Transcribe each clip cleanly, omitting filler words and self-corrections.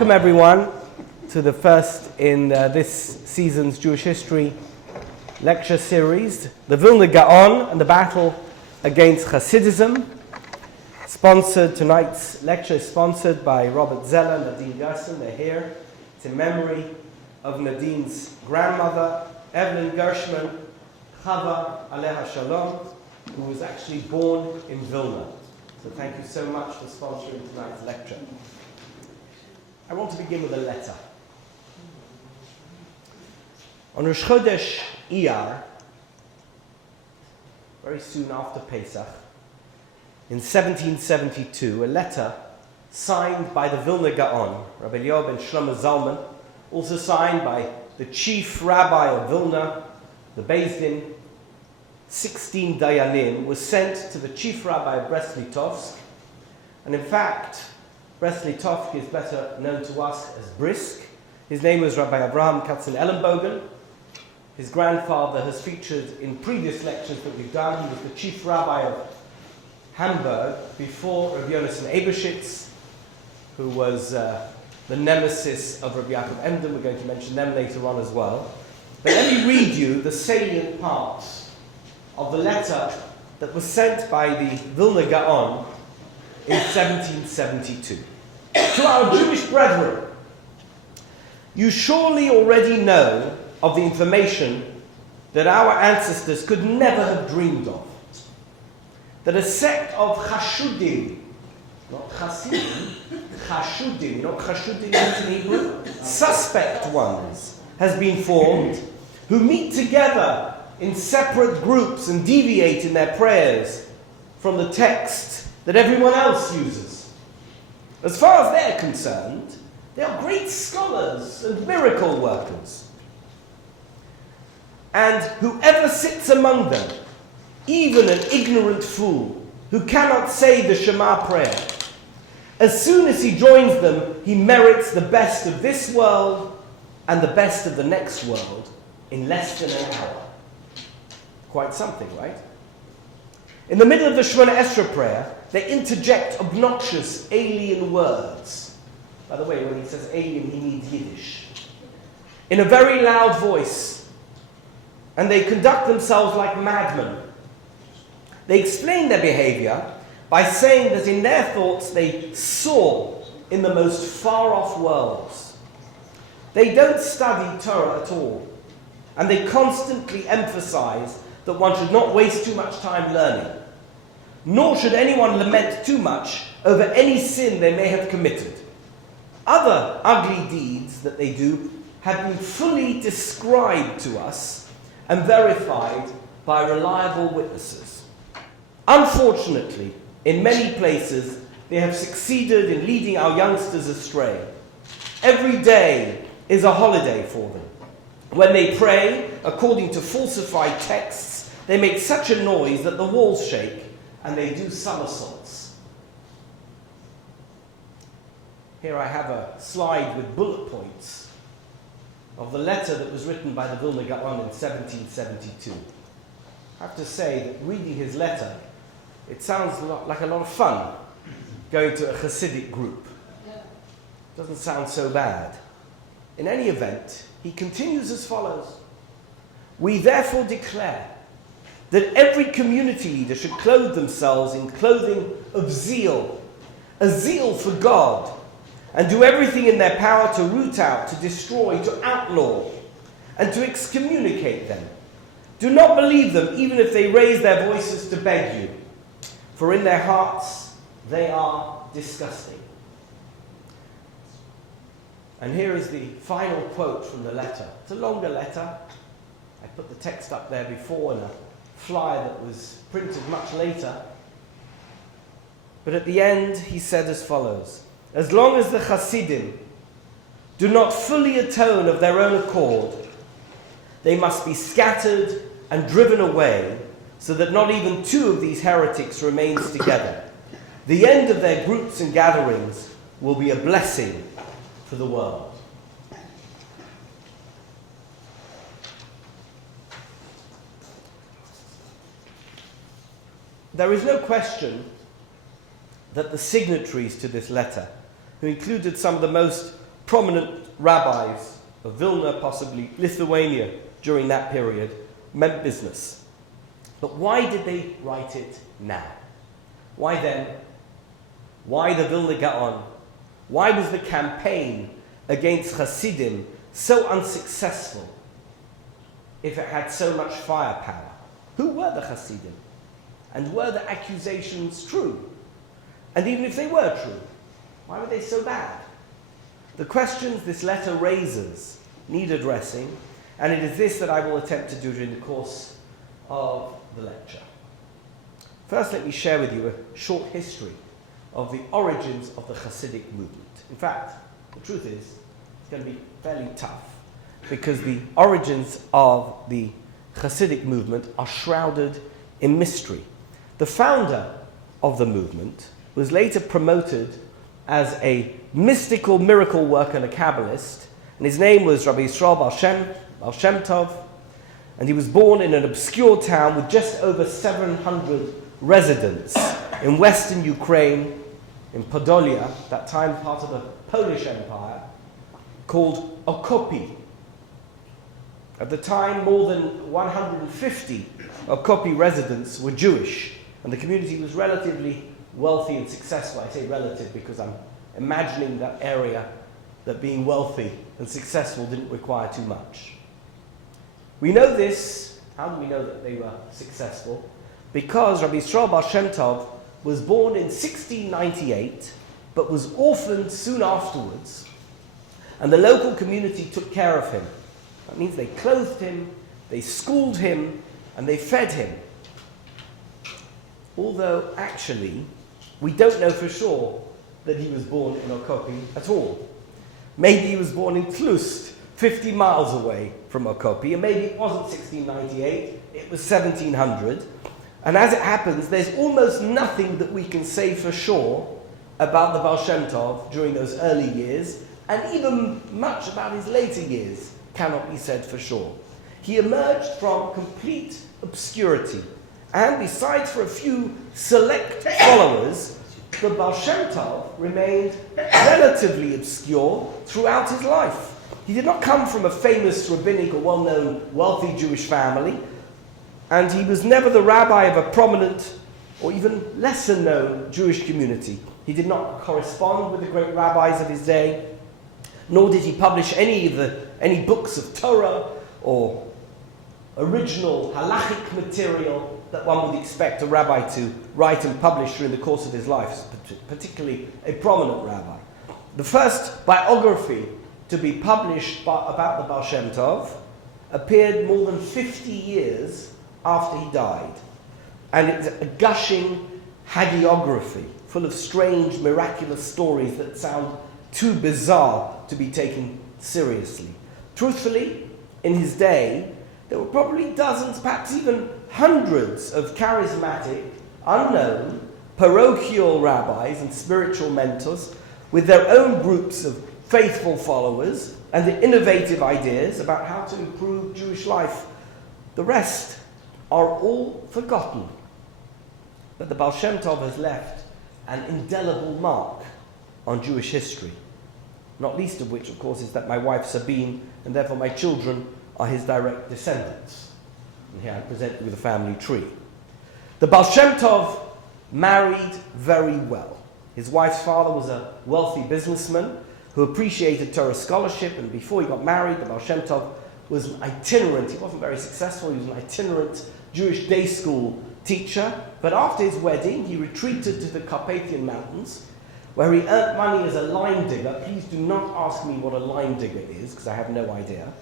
Welcome everyone to the first in this season's Jewish history lecture series, the Vilna Gaon and the battle against Hasidism. Tonight's lecture is sponsored by Robert Zeller and Nadine Gerson. They're here. It's in memory of Nadine's grandmother, Evelyn Gershman Chava Aleha Shalom, who was actually born in Vilna. So thank you so much for sponsoring tonight's lecture. I want to begin with a letter. On Rosh Chodesh Iyar, very soon after Pesach, in 1772, a letter signed by the Vilna Gaon, Rabbi Yoel ben Shlomo Zalman, also signed by the chief rabbi of Vilna, the Beis Din, 16 Dayanim, was sent to the chief rabbi of Brest-Litovsk, and in fact, Brest-Litovsk is better known to us as Brisk. His name was Rabbi Abraham Katz Ellenbogen. His grandfather has featured in previous lectures that we've done. He was the chief rabbi of Hamburg before Rabbi Yonason Ebershitz, who was the nemesis of Rabbi Yaakov Emden. We're going to mention them later on as well. But let me read you the salient parts of the letter that was sent by the Vilna Gaon in 1772. To our Jewish brethren, you surely already know of the information that our ancestors could never have dreamed of. That a sect of Chashudim, not Hasidim, Chashudim, you know what Chashudim means in Hebrew? Suspect ones, has been formed, who meet together in separate groups and deviate in their prayers from the text that everyone else uses. As far as they're concerned, they are great scholars and miracle workers. And whoever sits among them, even an ignorant fool who cannot say the Shema prayer, as soon as he joins them, he merits the best of this world and the best of the next world in less than an hour. Quite something, right? In the middle of the Shemona Esrei prayer, they interject obnoxious alien words. By the way, when he says alien, he means Yiddish. In a very loud voice. And they conduct themselves like madmen. They explain their behavior by saying that in their thoughts they soar in the most far-off worlds. They don't study Torah at all. And they constantly emphasize that one should not waste too much time learning. Nor should anyone lament too much over any sin they may have committed. Other ugly deeds that they do have been fully described to us and verified by reliable witnesses. Unfortunately, in many places, they have succeeded in leading our youngsters astray. Every day is a holiday for them. When they pray, according to falsified texts, they make such a noise that the walls shake, and they do somersaults. Here I have a slide with bullet points of the letter that was written by the Vilna Gaon in 1772. I have to say that reading his letter, it sounds like a lot of fun going to a Hasidic group. Doesn't sound so bad. In any event, he continues as follows. We therefore declare that every community leader should clothe themselves in clothing of zeal, a zeal for God, and do everything in their power to root out, to destroy, to outlaw, and to excommunicate them. Do not believe them, even if they raise their voices to beg you, for in their hearts they are disgusting. And here is the final quote from the letter. It's a longer letter. I put the text up there before in a flyer that was printed much later. But at the end, he said as follows: as long as the Hasidim do not fully atone of their own accord, they must be scattered and driven away, so that not even two of these heretics remains together. The end of their groups and gatherings will be a blessing for the world. There is no question that the signatories to this letter, who included some of the most prominent rabbis of Vilna, possibly Lithuania, during that period, meant business. But why did they write it now? Why then? Why the Vilna Gaon? Why was the campaign against Hasidim so unsuccessful if it had so much firepower? Who were the Hasidim? And were the accusations true? And even if they were true, why were they so bad? The questions this letter raises need addressing, and it is this that I will attempt to do during the course of the lecture. First, let me share with you a short history of the origins of the Hasidic movement. In fact, the truth is, it's going to be fairly tough, because the origins of the Hasidic movement are shrouded in mystery. The founder of the movement was later promoted as a mystical miracle worker and a Kabbalist, and his name was Rabbi Yisrael Baal Shem Tov, and he was born in an obscure town with just over 700 residents in western Ukraine, in Podolya, that time part of the Polish Empire, called Okopi. At the time, more than 150 Okopi residents were Jewish, and the community was relatively wealthy and successful. I say relative because I'm imagining that area that being wealthy and successful didn't require too much. We know this. How do we know that they were successful? Because Rabbi Yisrael Baal Shem Tov was born in 1698, but was orphaned soon afterwards, and the local community took care of him. That means they clothed him, they schooled him, and they fed him. Although, actually, we don't know for sure that he was born in Okopi at all. Maybe he was born in Tlust, 50 miles away from Okopi, and maybe it wasn't 1698, it was 1700. And as it happens, there's almost nothing that we can say for sure about the Baal Shem Tov during those early years, and even much about his later years cannot be said for sure. He emerged from complete obscurity, and besides for a few select followers, the Baal Shem Tov remained relatively obscure throughout his life. He did not come from a famous rabbinic or well-known wealthy Jewish family, and he was never the rabbi of a prominent or even lesser-known Jewish community. He did not correspond with the great rabbis of his day, nor did he publish any books of Torah or original halachic material that one would expect a rabbi to write and publish during the course of his life, particularly a prominent rabbi. The first biography to be published about the Baal Shem Tov appeared more than 50 years after he died. And it's a gushing hagiography full of strange, miraculous stories that sound too bizarre to be taken seriously. Truthfully, in his day, there were probably dozens, perhaps even hundreds of charismatic, unknown, parochial rabbis and spiritual mentors with their own groups of faithful followers and the innovative ideas about how to improve Jewish life. The rest are all forgotten. But the Baal Shem Tov has left an indelible mark on Jewish history, not least of which, of course, is that my wife Sabine, and therefore my children, are his direct descendants. And here I present you with a family tree. The Baal Shem Tov married very well. His wife's father was a wealthy businessman who appreciated Torah scholarship, and before he got married, the Baal Shem Tov was an itinerant, he wasn't very successful, he was an itinerant Jewish day school teacher, but after his wedding, he retreated to the Carpathian Mountains, where he earned money as a lime digger. Please do not ask me what a lime digger is, because I have no idea.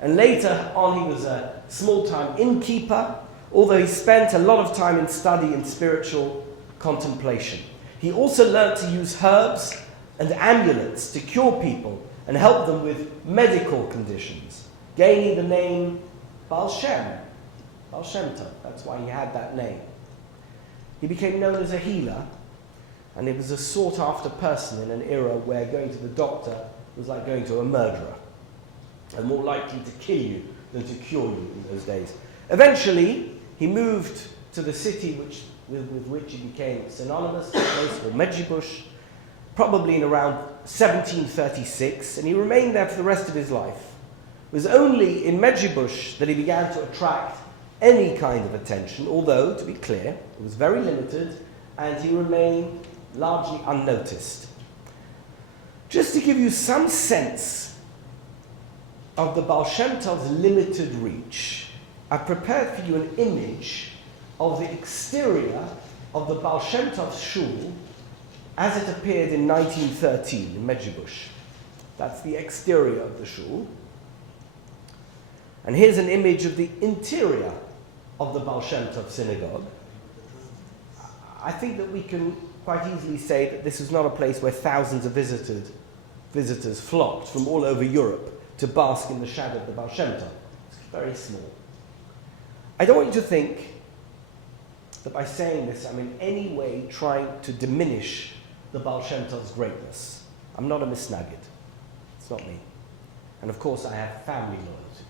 And later on, he was a small-time innkeeper, although he spent a lot of time in study and spiritual contemplation. He also learned to use herbs and amulets to cure people and help them with medical conditions, gaining the name Baal Shem Tov. That's why he had that name. He became known as a healer, and he was a sought-after person in an era where going to the doctor was like going to a murderer, and more likely to kill you than to cure you in those days. Eventually, he moved to the city with which he became synonymous, a place called Mezritch, probably in around 1736, and he remained there for the rest of his life. It was only in Mezritch that he began to attract any kind of attention, although, to be clear, it was very limited, and he remained largely unnoticed. Just to give you some sense of the Baal Shem Tov's limited reach, I've prepared for you an image of the exterior of the Baal Shem Tov's shul as it appeared in 1913 in Mezritch. That's the exterior of the shul. And here's an image of the interior of the Baal Shem Tov synagogue. I think that we can quite easily say that this is not a place where thousands of visitors flocked from all over Europe to bask in the shadow of the Baal Shem Tov. It's very small. I don't want you to think that by saying this I'm in any way trying to diminish the Baal Shem Tov's greatness. I'm not a Mitnagdim. It's not me. And of course I have family loyalties.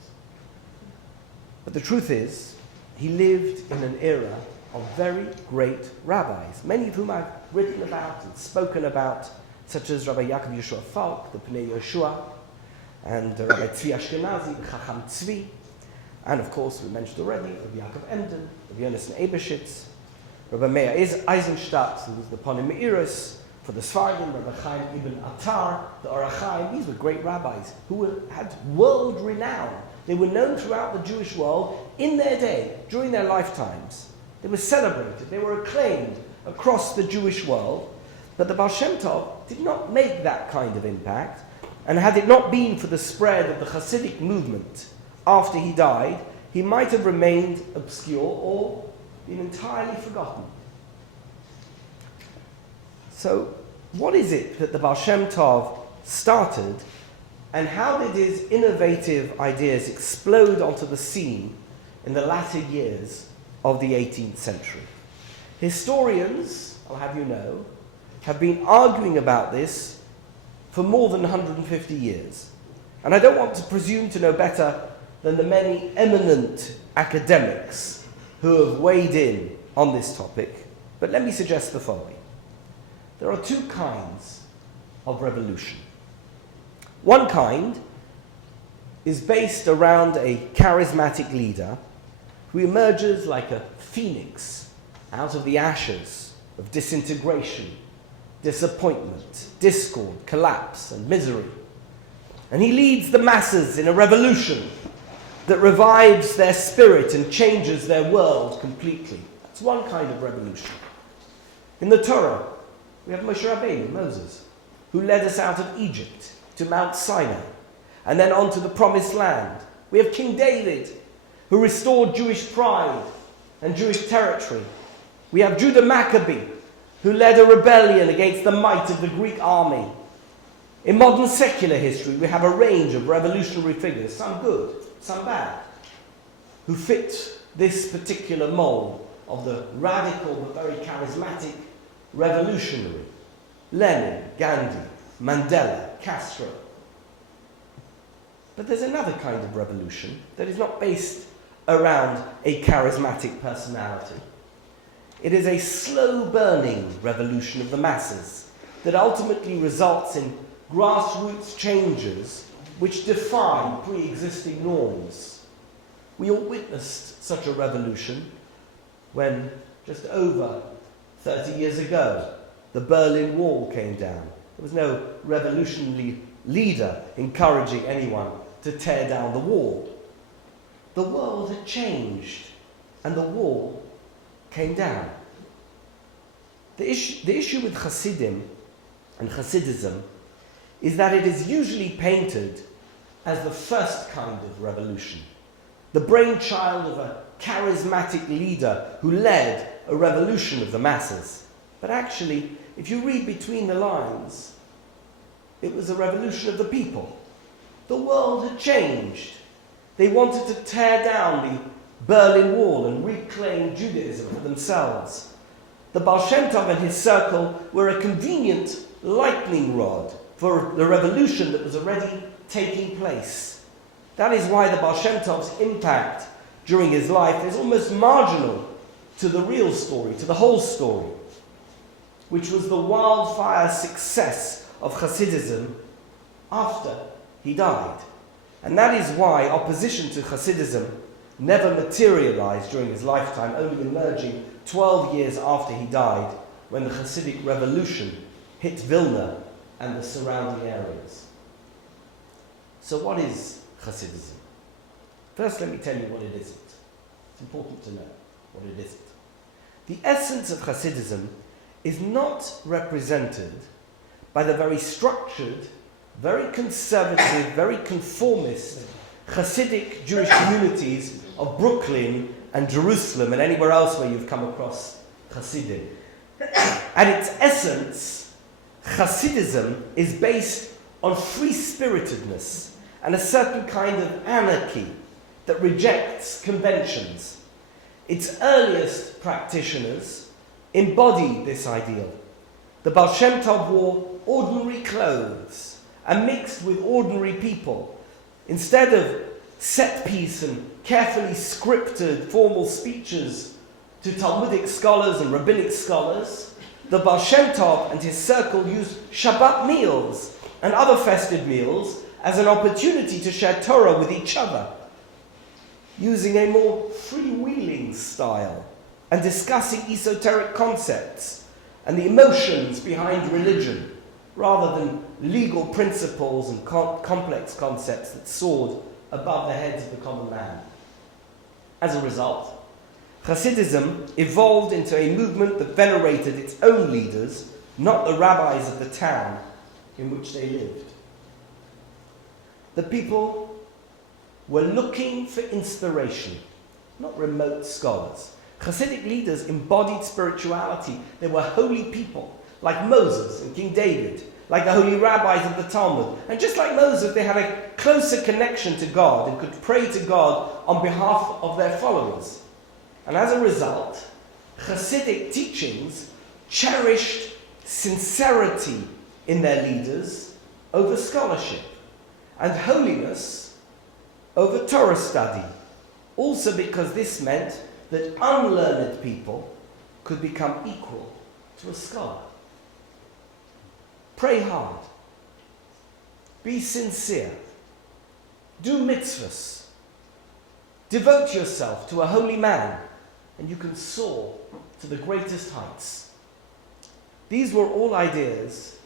But the truth is, he lived in an era of very great rabbis, many of whom I've written about and spoken about, such as Rabbi Yaakov Yeshua Falk, the Pnei Yeshua, and Rabbi Tzvi Ashkenazi, the Chacham Tzvi, and of course, we mentioned already, Rabbi Yaakov Emden, Rabbi Yonason Ebershitz, Rabbi Meir Eisenstadt, who was the Ponim Meiris, for the Sfardim, Rabbi Chaim Ibn Attar, the Orachaim. These were great rabbis who had world renown. They were known throughout the Jewish world in their day, during their lifetimes. They were celebrated, they were acclaimed across the Jewish world. But the Baal Shem Tov did not make that kind of impact, and had it not been for the spread of the Hasidic movement after he died, he might have remained obscure or been entirely forgotten. So, what is it that the Baal Shem Tov started, and how did his innovative ideas explode onto the scene in the latter years of the 18th century? Historians, I'll have you know, have been arguing about this for more than 150 years. And I don't want to presume to know better than the many eminent academics who have weighed in on this topic, but let me suggest the following. There are two kinds of revolution. One kind is based around a charismatic leader who emerges like a phoenix out of the ashes of disintegration, disappointment, discord, collapse, and misery. And he leads the masses in a revolution that revives their spirit and changes their world completely. That's one kind of revolution. In the Torah, we have Moshe Rabbeinu, Moses, who led us out of Egypt to Mount Sinai, and then on to the Promised Land. We have King David, who restored Jewish pride and Jewish territory. We have Judah Maccabee, who led a rebellion against the might of the Greek army. In modern secular history, we have a range of revolutionary figures, some good, some bad, who fit this particular mold of the radical but very charismatic revolutionary. Lenin, Gandhi, Mandela, Castro. But there's another kind of revolution that is not based around a charismatic personality. It is a slow-burning revolution of the masses that ultimately results in grassroots changes which defy pre-existing norms. We all witnessed such a revolution when, just over 30 years ago, the Berlin Wall came down. There was no revolutionary leader encouraging anyone to tear down the wall. The world had changed, and the wall came down. The issue with Hasidim and Hasidism is that it is usually painted as the first kind of revolution, the brainchild of a charismatic leader who led a revolution of the masses. But actually, if you read between the lines, it was a revolution of the people. The world had changed. They wanted to tear down the Berlin Wall and reclaim Judaism for themselves. The Baal Shem Tov and his circle were a convenient lightning rod for the revolution that was already taking place. That is why the Baal Shem Tov's impact during his life is almost marginal to the real story, to the whole story, which was the wildfire success of Hasidism after he died. And that is why opposition to Hasidism never materialized during his lifetime, only emerging 12 years after he died, when the Hasidic revolution hit Vilna and the surrounding areas. So what is Hasidism? First, let me tell you what it isn't. It's important to know what it isn't. The essence of Hasidism is not represented by the very structured, very conservative, very conformist Hasidic Jewish communities of Brooklyn and Jerusalem and anywhere else where you've come across Hasidim. At its essence, Hasidism is based on free-spiritedness and a certain kind of anarchy that rejects conventions. Its earliest practitioners embodied this ideal. The Baal Shem Tov wore ordinary clothes and mixed with ordinary people. Instead of set-piece and carefully scripted formal speeches to Talmudic scholars and rabbinic scholars, the Baal Shem Tov and his circle used Shabbat meals and other festive meals as an opportunity to share Torah with each other, using a more freewheeling style and discussing esoteric concepts and the emotions behind religion, rather than legal principles and complex concepts that soared above the heads of the common man. As a result, Hasidism evolved into a movement that venerated its own leaders, not the rabbis of the town in which they lived. The people were looking for inspiration, not remote scholars. Hasidic leaders embodied spirituality. They were holy people, like Moses and King David, like the holy rabbis of the Talmud. And just like Moses, they had a closer connection to God and could pray to God on behalf of their followers. And as a result, Hasidic teachings cherished sincerity in their leaders over scholarship, and holiness over Torah study, also because this meant that unlearned people could become equal to a scholar. Pray hard. Be sincere. Do mitzvahs. Devote yourself to a holy man, and you can soar to the greatest heights. These were all ideas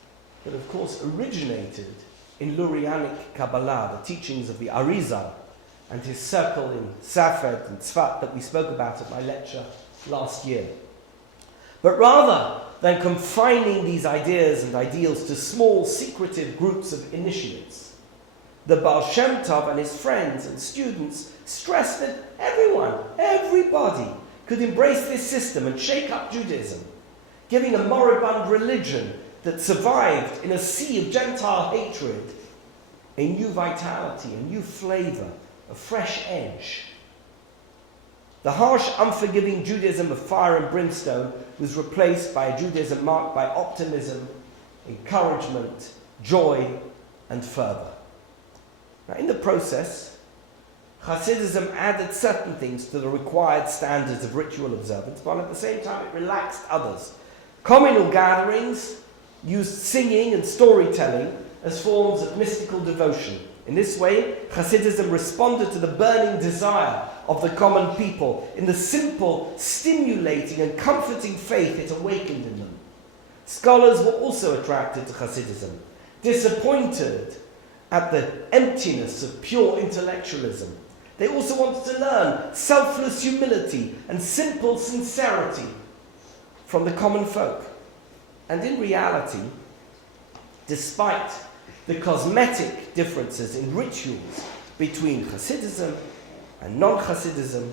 that, of course, originated in Lurianic Kabbalah, the teachings of the Arizal and his circle in Safed and Tzfat that we spoke about at my lecture last year. But rather than confining these ideas and ideals to small, secretive groups of initiates, the Baal Shem Tov and his friends and students stressed that everybody could embrace this system and shake up Judaism, giving a moribund religion that survived in a sea of Gentile hatred a new vitality, a new flavor, a fresh edge. The harsh, unforgiving Judaism of fire and brimstone was replaced by a Judaism marked by optimism, encouragement, joy, and fervor. Now, in the process, Hasidism added certain things to the required standards of ritual observance, but at the same time it relaxed others. Communal gatherings used singing and storytelling as forms of mystical devotion. In this way, Hasidism responded to the burning desire of the common people in the simple, stimulating and comforting faith it awakened in them. Scholars were also attracted to Hasidism, disappointed at the emptiness of pure intellectualism. They also wanted to learn selfless humility and simple sincerity from the common folk. And in reality, despite the cosmetic differences in rituals between Hasidism and non-Hasidism,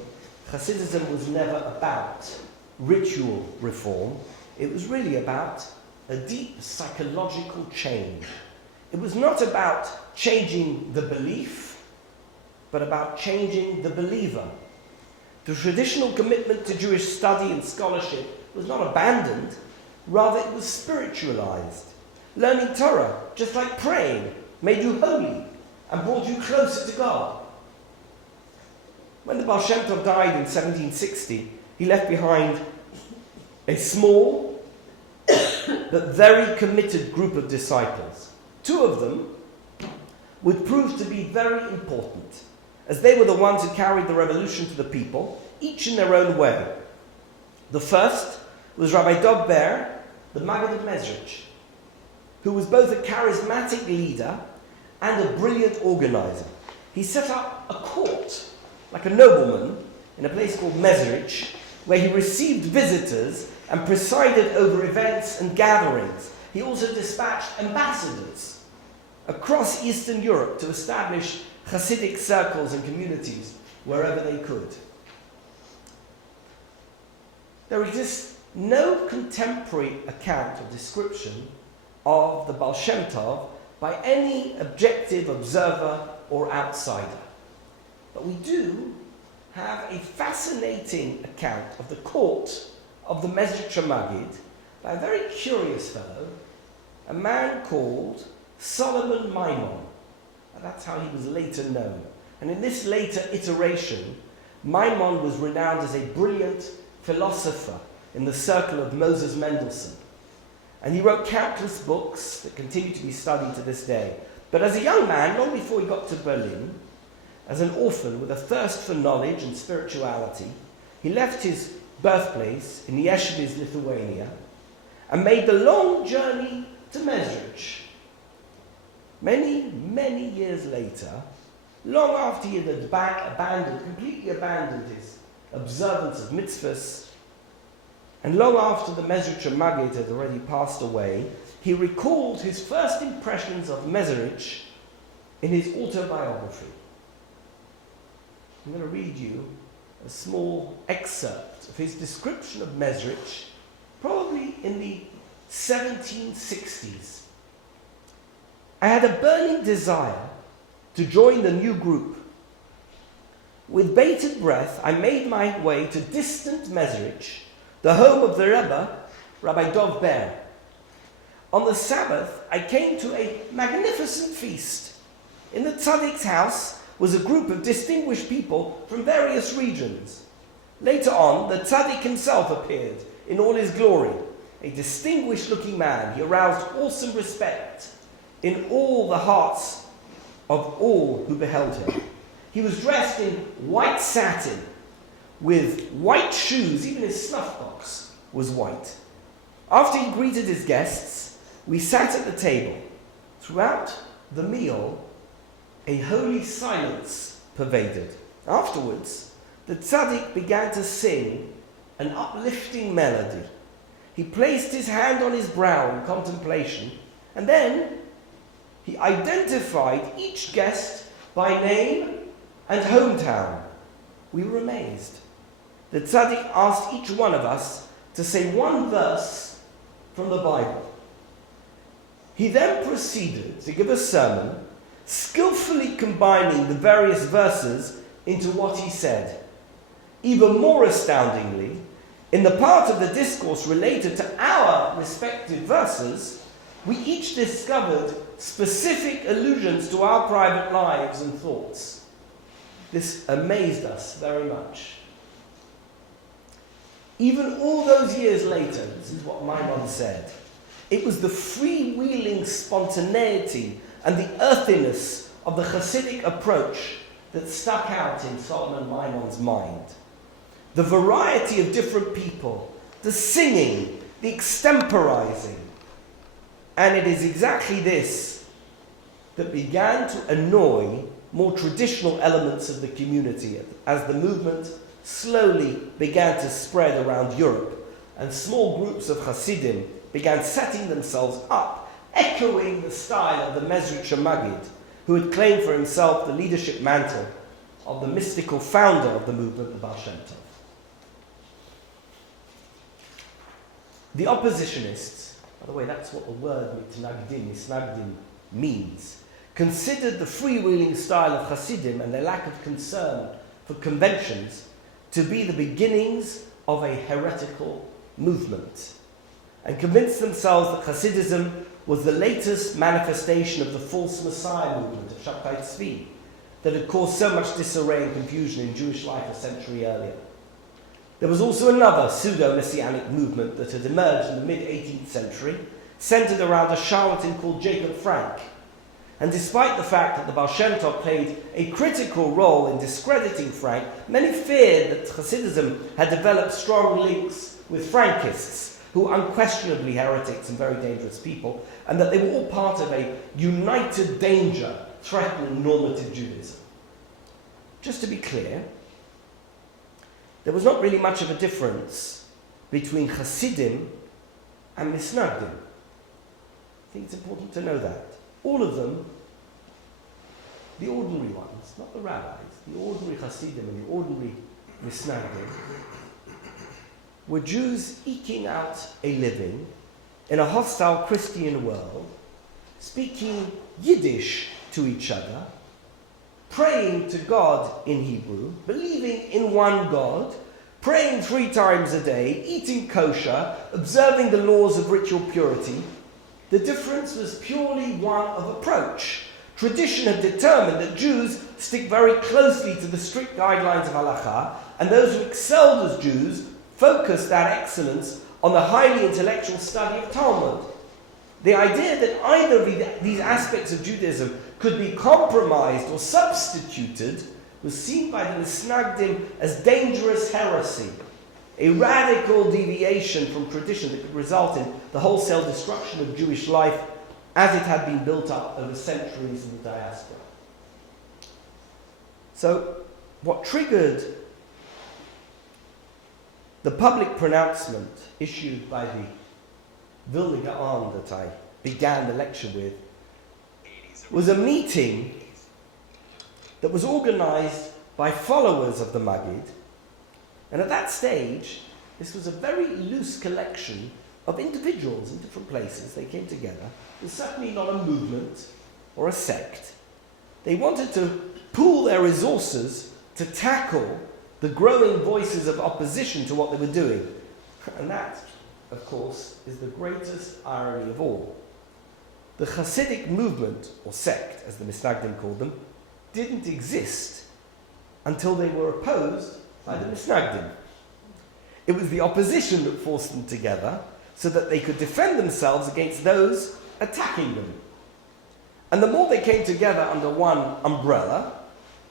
Hasidism was never about ritual reform. It was really about a deep psychological change. It was not about changing the belief, but about changing the believer. The traditional commitment to Jewish study and scholarship was not abandoned, rather it was spiritualized. Learning Torah, just like praying, made you holy and brought you closer to God. When the Baal Shem Tov died in 1760, he left behind a small but very committed group of disciples. Two of them would prove to be very important, as they were the ones who carried the revolution to the people, each in their own way. The first was Rabbi Dunner, the Maggid of Mezritch, who was both a charismatic leader and a brilliant organizer. He set up a court, like a nobleman, in a place called Mezritch, where he received visitors and presided over events and gatherings. He also dispatched ambassadors across Eastern Europe to establish Hasidic circles and communities wherever they could. There exists no contemporary account or description of the Baal Shem Tov by any objective observer or outsider. But we do have a fascinating account of the court of the Mezritch Maggid by a very curious fellow, a man called Solomon Maimon. And that's how he was later known. And in this later iteration, Maimon was renowned as a brilliant philosopher in the circle of Moses Mendelssohn. And he wrote countless books that continue to be studied to this day. But as a young man, long before he got to Berlin, as an orphan with a thirst for knowledge and spirituality, he left his birthplace in Yeshivis, Lithuania, and made the long journey to Mezritch. Many, many years later, long after he had completely abandoned his observance of mitzvahs, and long after the Mezritch Maggid had already passed away, he recalled his first impressions of Mezritch in his autobiography. I'm going to read you a small excerpt of his description of Mezritch, probably in the 1760s. I had a burning desire to join the new group. With bated breath, I made my way to distant Mezritch, the home of the Rebbe, Rabbi Dunner. On the Sabbath, I came to a magnificent feast. In the Tzaddik's house was a group of distinguished people from various regions. Later on, the Tzaddik himself appeared in all his glory. A distinguished-looking man, he aroused awesome respect in all the hearts of all who beheld him. He was dressed in white satin, with white shoes. Even his snuff box was white. After he greeted his guests, we sat at the table. Throughout the meal, a holy silence pervaded. Afterwards, the tzaddik began to sing an uplifting melody. He placed his hand on his brow in contemplation, and then he identified each guest by name and hometown. We were amazed. The tzaddik asked each one of us to say one verse from the Bible. He then proceeded to give a sermon, skillfully combining the various verses into what he said. Even more astoundingly, in the part of the discourse related to our respective verses, we each discovered specific allusions to our private lives and thoughts. This amazed us very much. Even all those years later, this is what Maimon said, it was the freewheeling spontaneity and the earthiness of the Hasidic approach that stuck out in Solomon Maimon's mind. The variety of different people, the singing, the extemporizing. And it is exactly this that began to annoy more traditional elements of the community as the movement slowly began to spread around Europe, and small groups of Hasidim began setting themselves up, echoing the style of the Mezritch Maggid, who had claimed for himself the leadership mantle of the mystical founder of the movement, the Baal Shem Tov. The oppositionists, by the way, that's what the word Mitnagdim means, considered the freewheeling style of Hasidim and their lack of concern for conventions to be the beginnings of a heretical movement, and convinced themselves that Hasidism was the latest manifestation of the false Messiah movement of Shabtai Tzvi that had caused so much disarray and confusion in Jewish life a century earlier. There was also another pseudo-messianic movement that had emerged in the mid-18th century, centered around a charlatan called Jacob Frank. And despite the fact that the Baal Shem Tov played a critical role in discrediting Frank, many feared that Hasidism had developed strong links with Frankists, who unquestionably heretics and very dangerous people, and that they were all part of a united danger threatening normative Judaism. Just to be clear, there was not really much of a difference between Hasidim and Mitnagdim. I think it's important to know that. All of them, the ordinary ones, not the rabbis, the ordinary Hasidim and the ordinary Mitnagdim, were Jews eking out a living in a hostile Christian world, speaking Yiddish to each other, praying to God in Hebrew, believing in one God, praying 3 times a day, eating kosher, observing the laws of ritual purity. The difference was purely one of approach. Tradition had determined that Jews stick very closely to the strict guidelines of halakha, and those who excelled as Jews focused that excellence on the highly intellectual study of Talmud. The idea that either of these aspects of Judaism could be compromised or substituted was seen by the Mitnagdim as dangerous heresy, a radical deviation from tradition that could result in the wholesale destruction of Jewish life as it had been built up over centuries in the diaspora. So, what triggered the public pronouncement issued by the Vilna Gaon that I began the lecture with was a meeting that was organized by followers of the Maggid. And at that stage, this was a very loose collection of individuals in different places. They came together. It was certainly not a movement or a sect. They wanted to pool their resources to tackle the growing voices of opposition to what they were doing. And that, of course, is the greatest irony of all. The Hasidic movement, or sect, as the Mitnagdim called them, didn't exist until they were opposed by the Mitnagdim. It was the opposition that forced them together so that they could defend themselves against those attacking them. And the more they came together under one umbrella,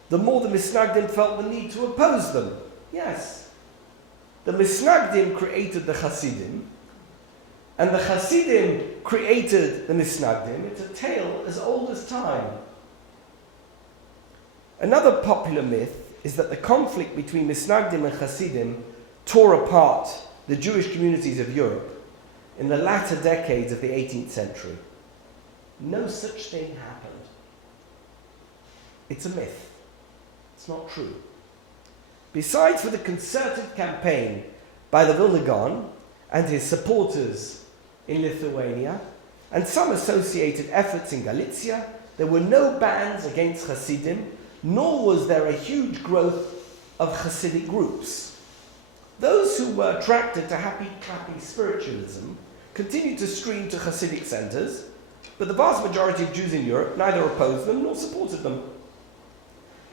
the more the Mitnagdim felt the need to oppose them. Yes, the Mitnagdim created the Hasidim, and the Hasidim created the Mitnagdim. It's a tale as old as time. Another popular myth is that the conflict between Mitnagdim and Hasidim tore apart the Jewish communities of Europe in the latter decades of the 18th century. No such thing happened. It's a myth. It's not true. Besides for the concerted campaign by the Vilna Gaon and his supporters in Lithuania, and some associated efforts in Galicia, there were no bans against Hasidim, nor was there a huge growth of Hasidic groups. Those who were attracted to happy-clappy spiritualism continued to stream to Hasidic centers, but the vast majority of Jews in Europe neither opposed them nor supported them.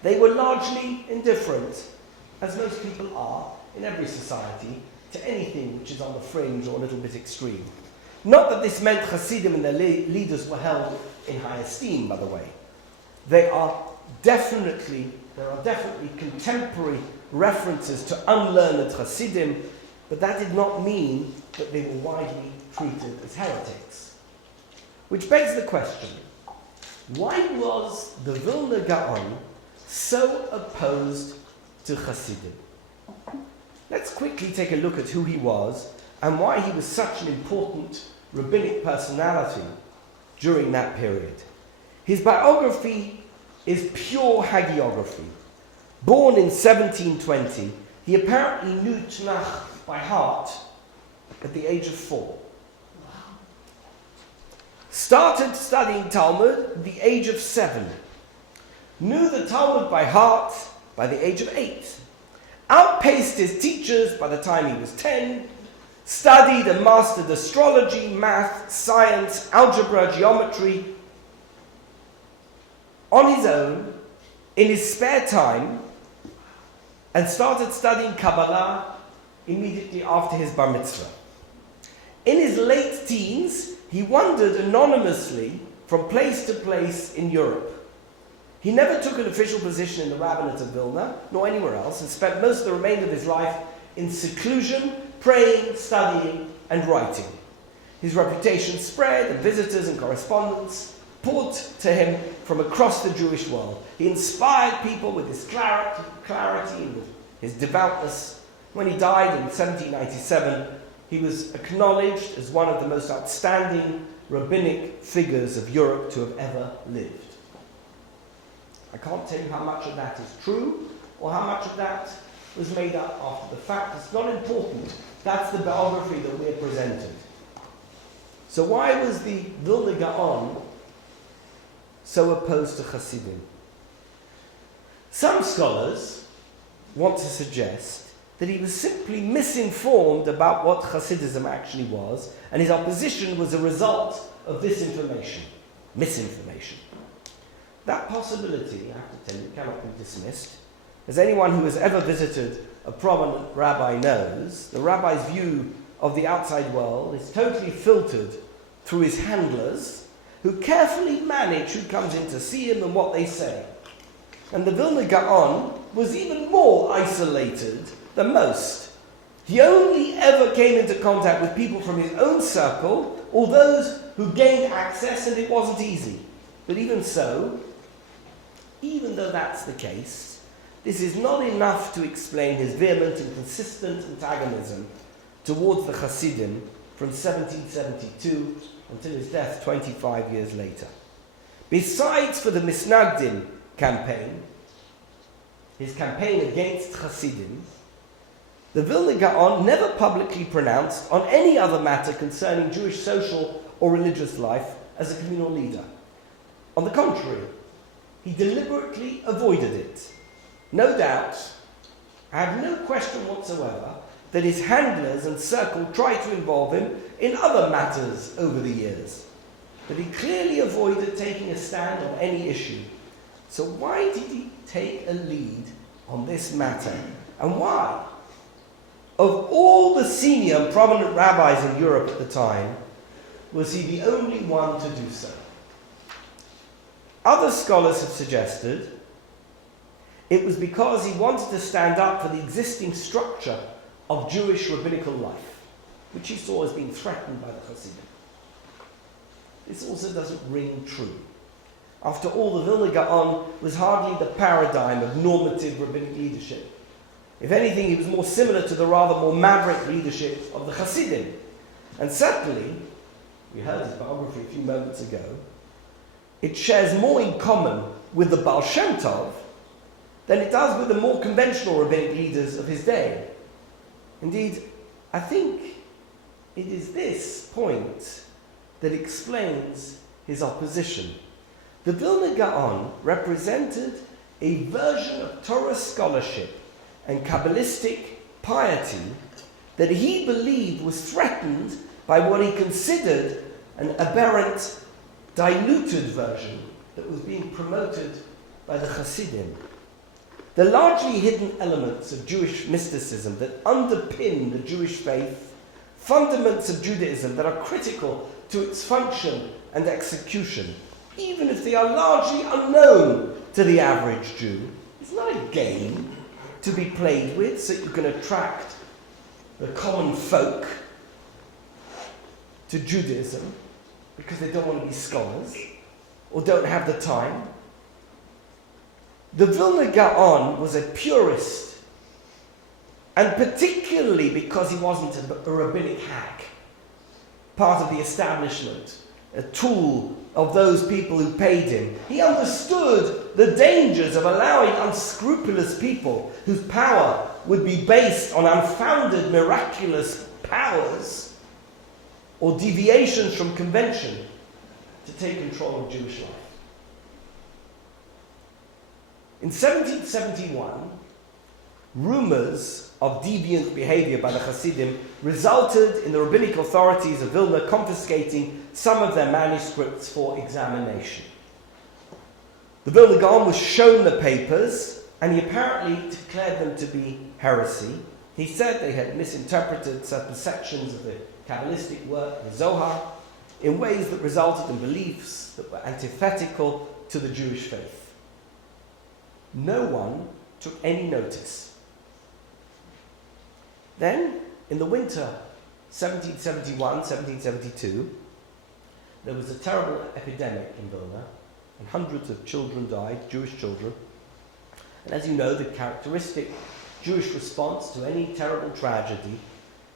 They were largely indifferent, as most people are in every society, to anything which is on the fringe or a little bit extreme. Not that this meant Hasidim and their leaders were held in high esteem, by the way. There are definitely contemporary references to unlearned Hasidim, but that did not mean that they were widely treated as heretics. Which begs the question, why was the Vilna Gaon so opposed to Hasidim? Let's quickly take a look at who he was and why he was such an important rabbinic personality during that period. His biography is pure hagiography. Born in 1720, he apparently knew Tanakh by heart at the age of 4. Started studying Talmud at the age of 7. Knew the Talmud by heart by the age of 8. Outpaced his teachers by the time he was 10. Studied and mastered astrology, math, science, algebra, geometry on his own, in his spare time, and started studying Kabbalah immediately after his bar mitzvah. In his late teens, he wandered anonymously from place to place in Europe. He never took an official position in the rabbinate of Vilna, nor anywhere else, and spent most of the remainder of his life in seclusion, praying, studying, and writing. His reputation spread, and visitors and correspondents poured to him from across the Jewish world. He inspired people with his clarity and with his devoutness. When he died in 1797, he was acknowledged as one of the most outstanding rabbinic figures of Europe to have ever lived. I can't tell you how much of that is true or how much of that was made up after the fact. It's not important. That's the biography that we're presented. So why was the Vilna Gaon so opposed to Hasidim? Some scholars want to suggest that he was simply misinformed about what Hasidism actually was, and his opposition was a result of this misinformation. That possibility, I have to tell you, cannot be dismissed. As anyone who has ever visited a prominent rabbi knows, the rabbi's view of the outside world is totally filtered through his handlers, who carefully manage who comes in to see him and what they say. And the Vilna Gaon was even more isolated than most. He only ever came into contact with people from his own circle, or those who gained access, and it wasn't easy. But even so, even though that's the case, this is not enough to explain his vehement and consistent antagonism towards the Hasidim from 1772 until his death 25 years later. Besides for the Mitnagdim campaign, his campaign against Hasidim, the Vilna Gaon never publicly pronounced on any other matter concerning Jewish social or religious life as a communal leader. On the contrary, he deliberately avoided it. No doubt, I have no question whatsoever that his handlers and circle tried to involve him in other matters over the years. But he clearly avoided taking a stand on any issue. So why did he take a lead on this matter? And why? Of all the senior and prominent rabbis in Europe at the time, was he the only one to do so? Other scholars have suggested it was because he wanted to stand up for the existing structure of Jewish rabbinical life, which he saw as being threatened by the Hasidim. This also doesn't ring true. After all, the Vilna Gaon was hardly the paradigm of normative rabbinic leadership. If anything, he was more similar to the rather more maverick leadership of the Hasidim. And certainly, we heard his biography a few moments ago, it shares more in common with the Baal Shem Tov than it does with the more conventional rabbinic leaders of his day. Indeed, I think it is this point that explains his opposition. The Vilna Gaon represented a version of Torah scholarship and Kabbalistic piety that he believed was threatened by what he considered an aberrant, diluted version that was being promoted by the Hasidim. The largely hidden elements of Jewish mysticism that underpin the Jewish faith, fundaments of Judaism that are critical to its function and execution, even if they are largely unknown to the average Jew, is not a game to be played with so you can attract the common folk to Judaism because they don't want to be scholars or don't have the time. The Vilna Gaon was a purist, and particularly because he wasn't a rabbinic hack, part of the establishment, a tool of those people who paid him. He understood the dangers of allowing unscrupulous people whose power would be based on unfounded miraculous powers or deviations from convention to take control of Jewish life. In 1771, rumors of deviant behavior by the Hasidim resulted in the rabbinic authorities of Vilna confiscating some of their manuscripts for examination. The Vilna Gaon was shown the papers, and he apparently declared them to be heresy. He said they had misinterpreted certain sections of the Kabbalistic work, the Zohar, in ways that resulted in beliefs that were antithetical to the Jewish faith. No one took any notice. Then, in the winter 1771-1772, there was a terrible epidemic in Vilna, and hundreds of children died, Jewish children. And as you know, the characteristic Jewish response to any terrible tragedy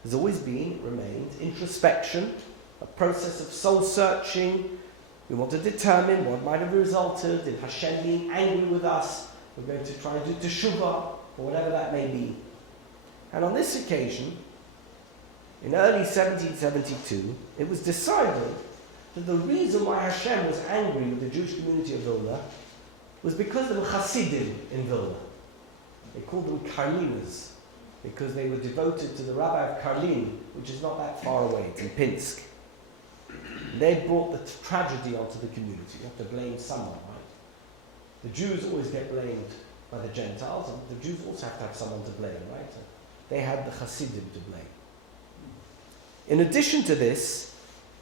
has always been, remained, introspection, a process of soul-searching. We want to determine what might have resulted in Hashem being angry with us. We're going to try and do teshuvah, or whatever that may be. And on this occasion, in early 1772, it was decided that the reason why Hashem was angry with the Jewish community of Vilna was because there were Hasidim in Vilna. They called them Karlinas, because they were devoted to the rabbi of Karlin, which is not that far away, it's in Pinsk. They brought the tragedy onto the community. You have to blame someone, right? The Jews always get blamed by the Gentiles, and the Jews also have to have someone to blame, right? So they had the Hasidim to blame. In addition to this,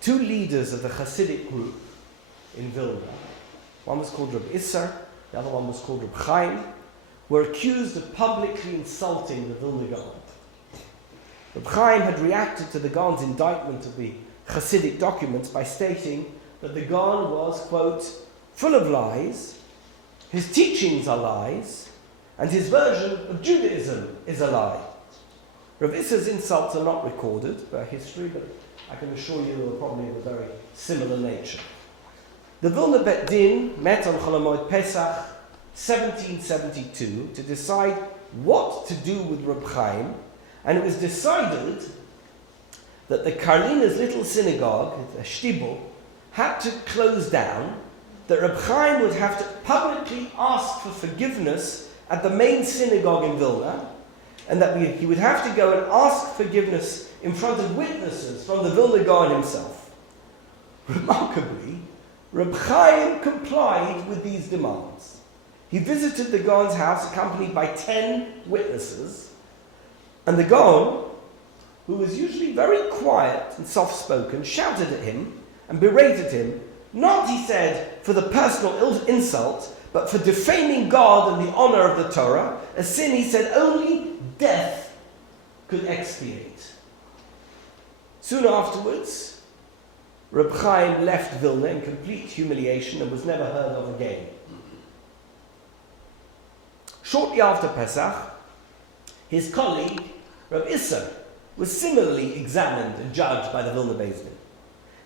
two leaders of the Hasidic group in Vilna, one was called Rabbi Isser, the other one was called Rabbi Chaim, were accused of publicly insulting the Vilna Gaon. Rabbi Chaim had reacted to the Gaon's indictment of the Hasidic documents by stating that the Gaon was, quote, full of lies, his teachings are lies, and his version of Judaism is a lie. Rav Isser's insults are not recorded by history, but I can assure you they were probably of a very similar nature. The Vilna Bet Din met on Polonnoye Pesach 1772 to decide what to do with Reb Chaim, and it was decided that the Karlina's little synagogue, the Shtibel, had to close down, that Reb Chaim would have to publicly ask for forgiveness at the main synagogue in Vilna, and that he would have to go and ask forgiveness in front of witnesses from the Vilna Gaon himself. Remarkably, Reb Chaim complied with these demands. He visited the Gaon's house accompanied by 10 witnesses, and the Gaon, who was usually very quiet and soft-spoken, shouted at him and berated him, not, he said, for the personal insult, but for defaming God and the honor of the Torah, a sin, he said, only death could expiate. Soon afterwards, Reb Chaim left Vilna in complete humiliation and was never heard of again. Shortly after Pesach, his colleague, Reb Isser, was similarly examined and judged by the Vilna Beis Din.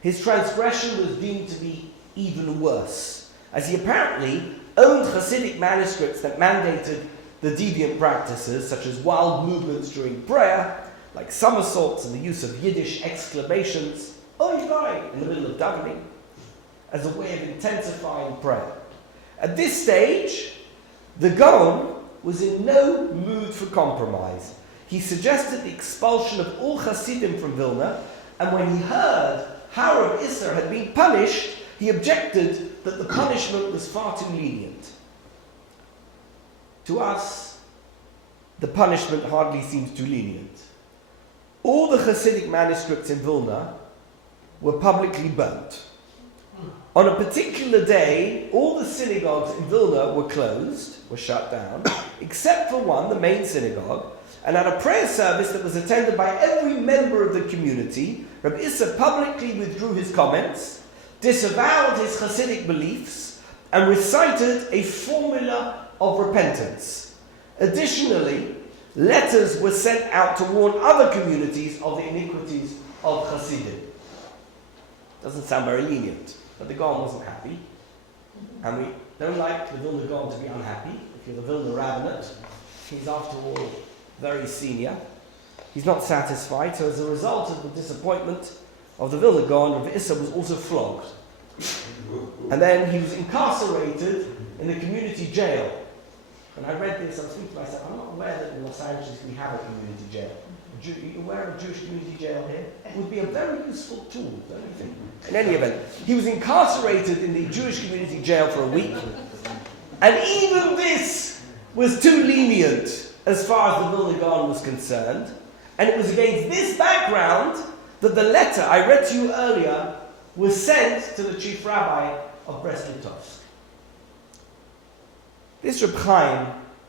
His transgression was deemed to be even worse, as he apparently owned Hasidic manuscripts that mandated the deviant practices, such as wild movements during prayer, like somersaults and the use of Yiddish exclamations, "Oy vey," in the middle of davening, as a way of intensifying prayer. At this stage, the Gaon was in no mood for compromise. He suggested the expulsion of all Hasidim from Vilna, and when he heard how Reb Isser had been punished, he objected that the punishment was far too lenient. To us, the punishment hardly seems too lenient. All the Hasidic manuscripts in Vilna were publicly burnt. On a particular day, all the synagogues in Vilna were closed, were shut down, except for one, the main synagogue, and at a prayer service that was attended by every member of the community, Rabbi Isser publicly withdrew his comments, disavowed his Hasidic beliefs, and recited a formula of repentance. Additionally, letters were sent out to warn other communities of the iniquities of Hasidim. Doesn't sound very lenient, but the Gaon wasn't happy. And we don't like the Vilna Gaon to be unhappy. If you're the Vilna rabbinate, he's after all very senior. He's not satisfied, so as a result of the disappointment of the Vilna Gaon, Rabbi Isser was also flogged. And then he was incarcerated in the community jail. When I read this, I was thinking to myself, I'm not aware that in Los Angeles we have a community jail. Are you aware of a Jewish community jail here? It would be a very useful tool, don't you think? In any event, he was incarcerated in the Jewish community jail for a week. And even this was too lenient as far as the Vilna Gaon was concerned, and it was against this background that the letter I read to you earlier was sent to the chief rabbi of Brest-Litovsk. This Reb Chaim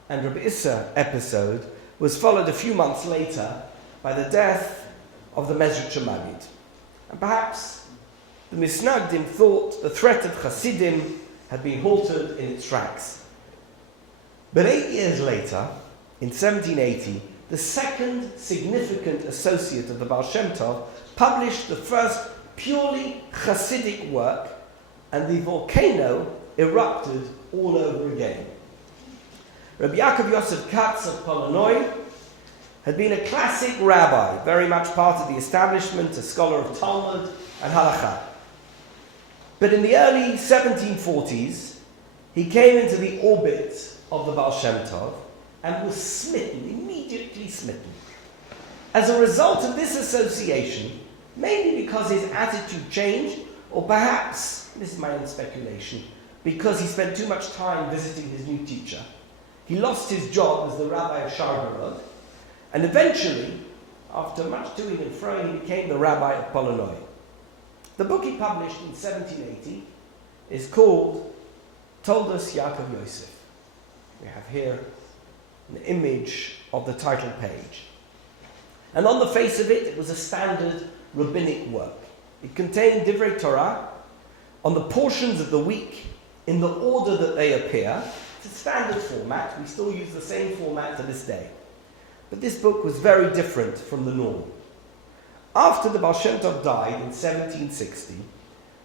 and Reb Issa episode was followed a few months later by the death of the Mezritch Maggid. And perhaps the Mitnagdim thought the threat of Hasidim had been halted in its tracks. But 8 years later, in 1780, the second significant associate of the Baal Shem Tov published the first purely Hasidic work, and the volcano erupted all over again. Rabbi Yaakov Yosef Katz of Polonnoye had been a classic rabbi, very much part of the establishment, a scholar of Talmud and Halakha. But in the early 1740s, he came into the orbit of the Baal Shem Tov and was smitten, immediately smitten. As a result of this association, mainly because his attitude changed, or perhaps, this is my own speculation, because he spent too much time visiting his new teacher, he lost his job as the rabbi of Shargorod, and eventually, after much toing and froing, he became the rabbi of Polonnoye. The book he published in 1780 is called Toldos Yaakov Yosef. We have here an image of the title page. And on the face of it, it was a standard rabbinic work. It contained Divrei Torah on the portions of the week in the order that they appear. It's a standard format. We still use the same format to this day. But this book was very different from the norm. After the Baal Shem Tov died in 1760,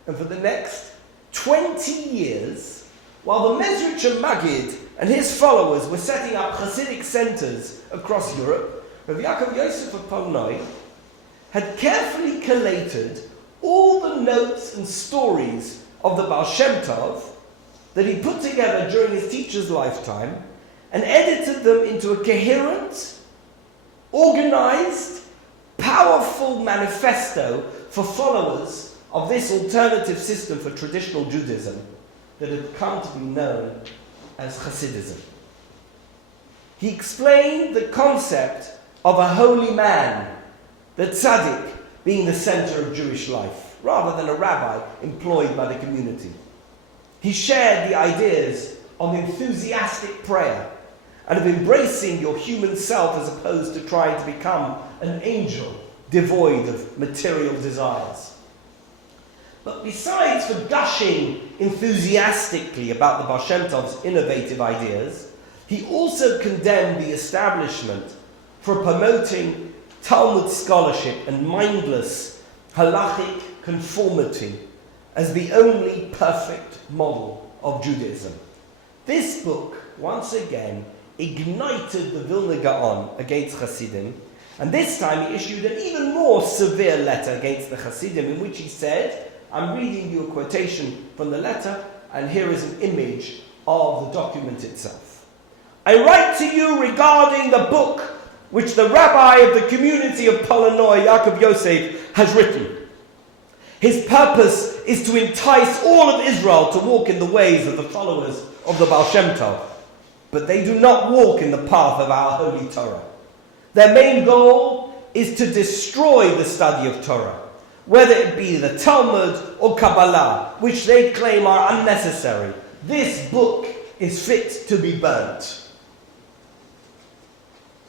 and for the next 20 years, while the Mezritch Maggid and his followers were setting up Hasidic centers across Europe, Rabbi Yaakov Yosef of Polonnoye had carefully collated all the notes and stories of the Baal Shem Tov that he put together during his teacher's lifetime and edited them into a coherent, organized, powerful manifesto for followers of this alternative system for traditional Judaism that had come to be known as Hasidism. He explained the concept of a holy man, the tzaddik, being the center of Jewish life, rather than a rabbi employed by the community. He shared the ideas of enthusiastic prayer and of embracing your human self as opposed to trying to become an angel devoid of material desires. But besides for gushing enthusiastically about the Baal Shem Tov's innovative ideas, he also condemned the establishment for promoting Talmud scholarship and mindless halachic conformity as the only perfect model of Judaism. This book, once again, ignited the Vilna Gaon against Hasidim, and this time he issued an even more severe letter against the Hasidim, in which he said, I'm reading you a quotation from the letter, and here is an image of the document itself. I write to you regarding the book which the rabbi of the community of Polonnoye, Yaakov Yosef, has written. His purpose is to entice all of Israel to walk in the ways of the followers of the Baal Shem Tov, but they do not walk in the path of our holy Torah. Their main goal is to destroy the study of Torah, whether it be the Talmud or Kabbalah, which they claim are unnecessary. This book is fit to be burnt.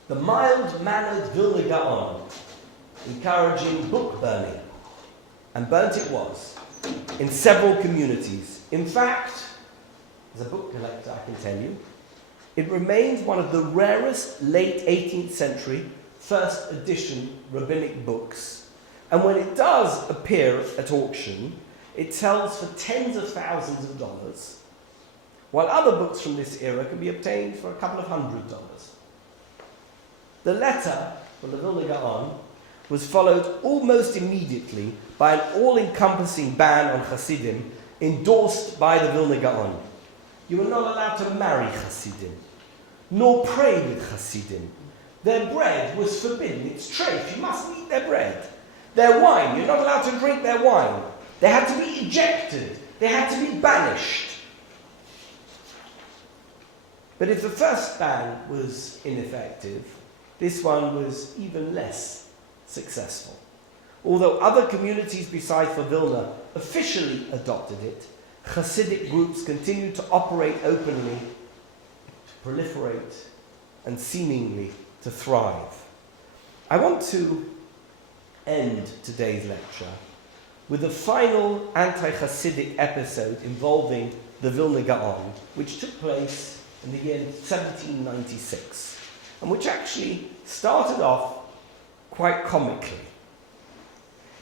The mild-mannered Vilna Gaon encouraging book burning, and burnt it was, in several communities. In fact, as a book collector I can tell you, it remains one of the rarest late 18th century first edition rabbinic books, and when it does appear at auction, it sells for tens of thousands of dollars, while other books from this era can be obtained for a couple of $100. The letter from the Vilna Gaon was followed almost immediately by an all-encompassing ban on Hasidim endorsed by the Vilna Gaon. You were not allowed to marry Hasidim, nor pray with Hasidim. Their bread was forbidden. It's treif. You mustn't eat their bread. Their wine, you're not allowed to drink their wine. They had to be ejected. They had to be banished. But if the first ban was ineffective, this one was even less successful. Although other communities besides Vilna officially adopted it, Hasidic groups continued to operate openly, to proliferate, and seemingly to thrive. I want to end today's lecture with the final anti-Hasidic episode involving the Vilna Gaon, which took place in the year 1796, and which actually started off quite comically.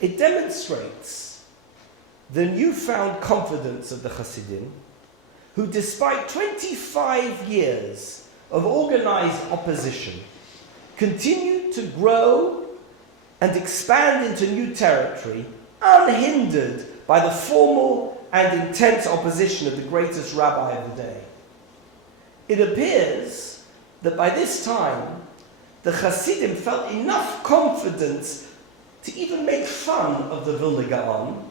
It demonstrates the newfound confidence of the Hasidim, who despite 25 years of organized opposition, continued to grow and expand into new territory, unhindered by the formal and intense opposition of the greatest rabbi of the day. It appears that by this time, the Hasidim felt enough confidence to even make fun of the Vilna Gaon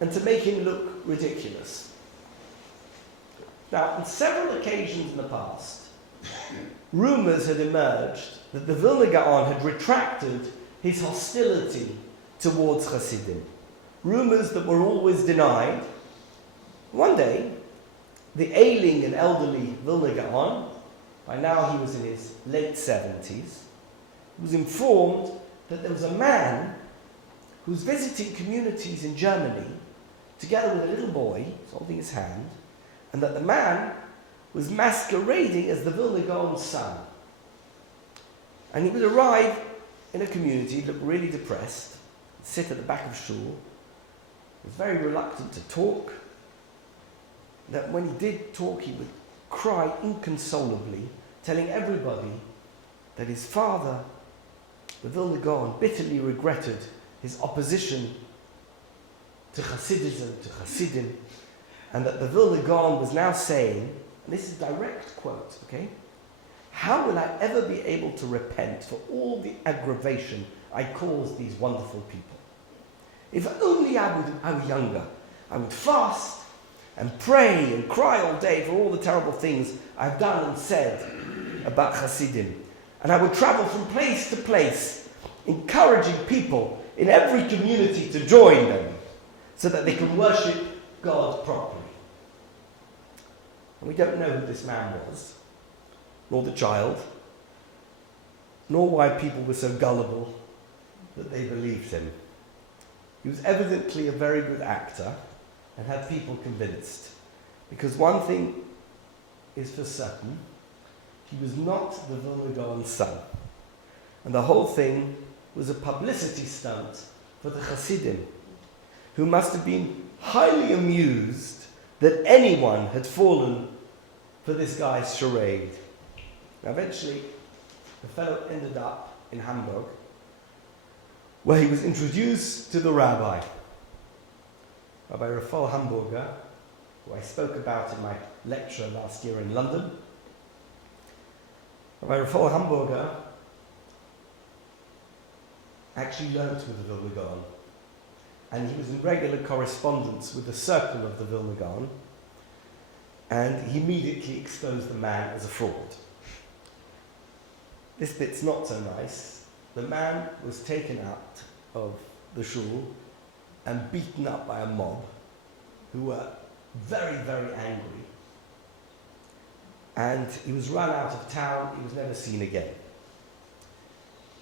and to make him look ridiculous. Now, on several occasions in the past, rumors had emerged that the Vilna Gaon had retracted his hostility towards Hasidim. Rumors that were always denied. One day, the ailing and elderly Vilna Gaon, by now he was in his late 70s, was informed that there was a man who was visiting communities in Germany together with a little boy holding his hand, and that the man was masquerading as the Vilna Gaon's son. And he would arrive in a community, look really depressed, sit at the back of shul, was very reluctant to talk. That when he did talk, he would cry inconsolably, telling everybody that his father, the Vilna Gaon, bitterly regretted his opposition to Hasidism, to Hasidim, and that the Vilna Gaon was now saying, and this is a direct quote, okay? How will I ever be able to repent for all the aggravation I caused these wonderful people? If only I were younger, I would fast and pray and cry all day for all the terrible things I've done and said about Hasidim. And I would travel from place to place, encouraging people in every community to join them so that they can worship God properly. And we don't know who this man was, nor the child, nor why people were so gullible that they believed him. He was evidently a very good actor and had people convinced. Because one thing is for certain, he was not the Vilna Gaon's son. And the whole thing was a publicity stunt for the Hasidim, who must have been highly amused that anyone had fallen for this guy's charade. Now eventually, the fellow ended up in Hamburg, where he was introduced to the rabbi, Rabbi Raphael Hamburger, who I spoke about in my lecture last year in London. Rabbi Raphael Hamburger actually learnt with the Vilna Gaon, and he was in regular correspondence with the circle of the Vilna Gaon, and he immediately exposed the man as a fraud. This bit's not so nice. The man was taken out of the shul and beaten up by a mob who were very, very angry. And he was run out of town. He was never seen again.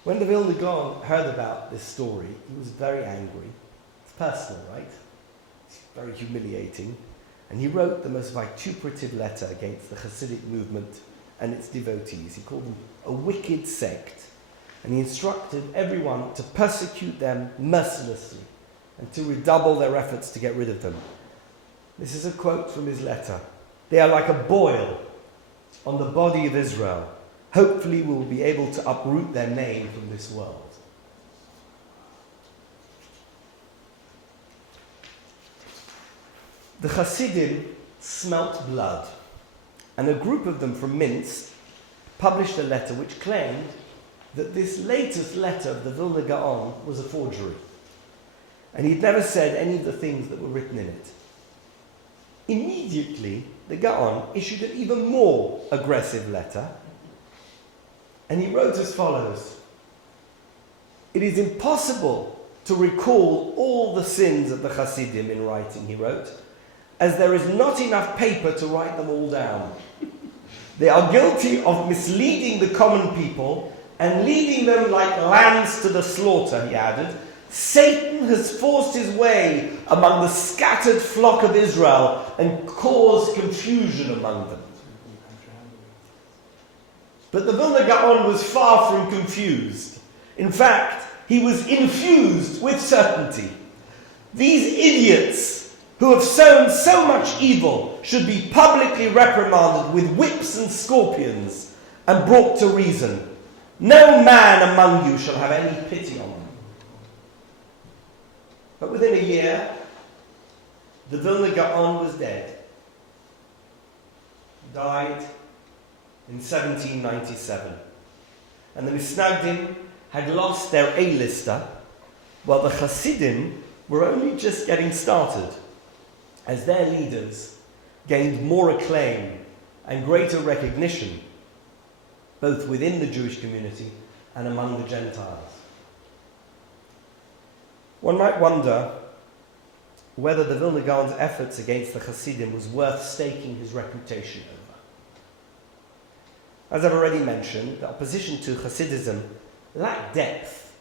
When the Vilna Gaon heard about this story, he was very angry. It's personal, right? It's very humiliating. And he wrote the most vituperative letter against the Hasidic movement and its devotees. He called them a wicked sect. And he instructed everyone to persecute them mercilessly and to redouble their efforts to get rid of them. This is a quote from his letter. They are like a boil on the body of Israel. Hopefully we will be able to uproot their name from this world. The Hasidim smelt blood, and a group of them from Minsk published a letter which claimed that this latest letter of the Vilna Gaon was a forgery. And he'd never said any of the things that were written in it. Immediately, the Gaon issued an even more aggressive letter, and he wrote as follows: "It is impossible to recall all the sins of the Hasidim in writing," he wrote, "as there is not enough paper to write them all down. They are guilty of misleading the common people and leading them like lambs to the slaughter," he added. "Satan has forced his way among the scattered flock of Israel and caused confusion among them." But the Vilna Gaon was far from confused. In fact, he was infused with certainty. These idiots who have sown so much evil should be publicly reprimanded with whips and scorpions and brought to reason. No man among you shall have any pity on them. But within a year, the Vilna Gaon was dead. He died in 1797. And the Mitnagdim had lost their A-lister, while the Hasidim were only just getting started, as their leaders gained more acclaim and greater recognition, both within the Jewish community and among the Gentiles. One might wonder whether the Vilna Gaon's efforts against the Hasidim was worth staking his reputation over. As I've already mentioned, the opposition to Hasidism lacked depth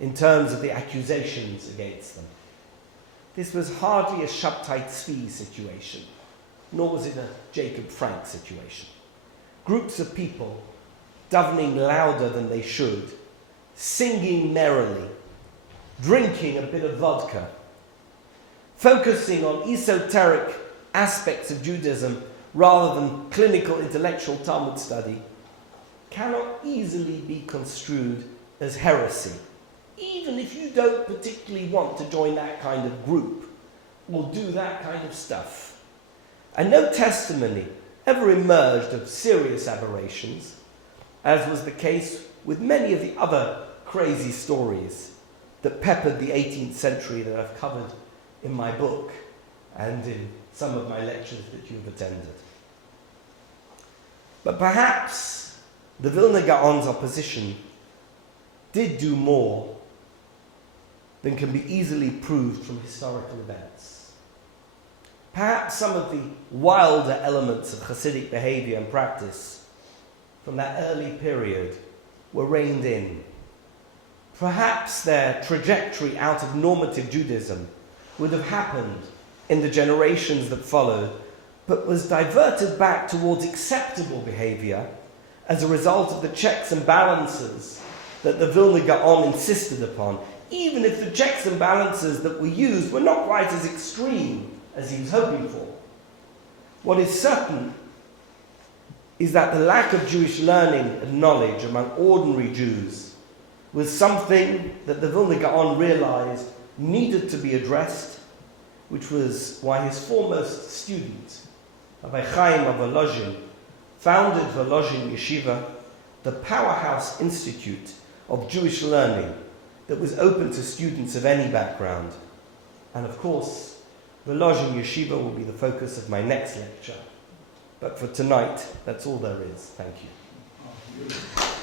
in terms of the accusations against them. This was hardly a Shabtai Tzvi situation, nor was it a Jacob Frank situation. Groups of people davening louder than they should, singing merrily, drinking a bit of vodka, focusing on esoteric aspects of Judaism rather than clinical intellectual Talmud study, cannot easily be construed as heresy, even if you don't particularly want to join that kind of group or do that kind of stuff. And no testimony ever emerged of serious aberrations, as was the case with many of the other crazy stories that peppered the 18th century that I've covered in my book and in some of my lectures that you've attended. But perhaps the Vilna Gaon's opposition did do more than can be easily proved from historical events. Perhaps some of the wilder elements of Hasidic behavior and practice from that early period were reined in. Perhaps their trajectory out of normative Judaism would have happened in the generations that followed, but was diverted back towards acceptable behavior as a result of the checks and balances that the Vilna Gaon insisted upon, even if the checks and balances that were used were not quite as extreme as he was hoping for. What is certain is that the lack of Jewish learning and knowledge among ordinary Jews was something that the Vilna Gaon realized needed to be addressed, which was why his foremost student, Rabbi Chaim of Volozhin, founded Volozhin Yeshiva, the powerhouse institute of Jewish learning that was open to students of any background. And of course, Volozhin Yeshiva will be the focus of my next lecture. But for tonight, that's all there is. Thank you.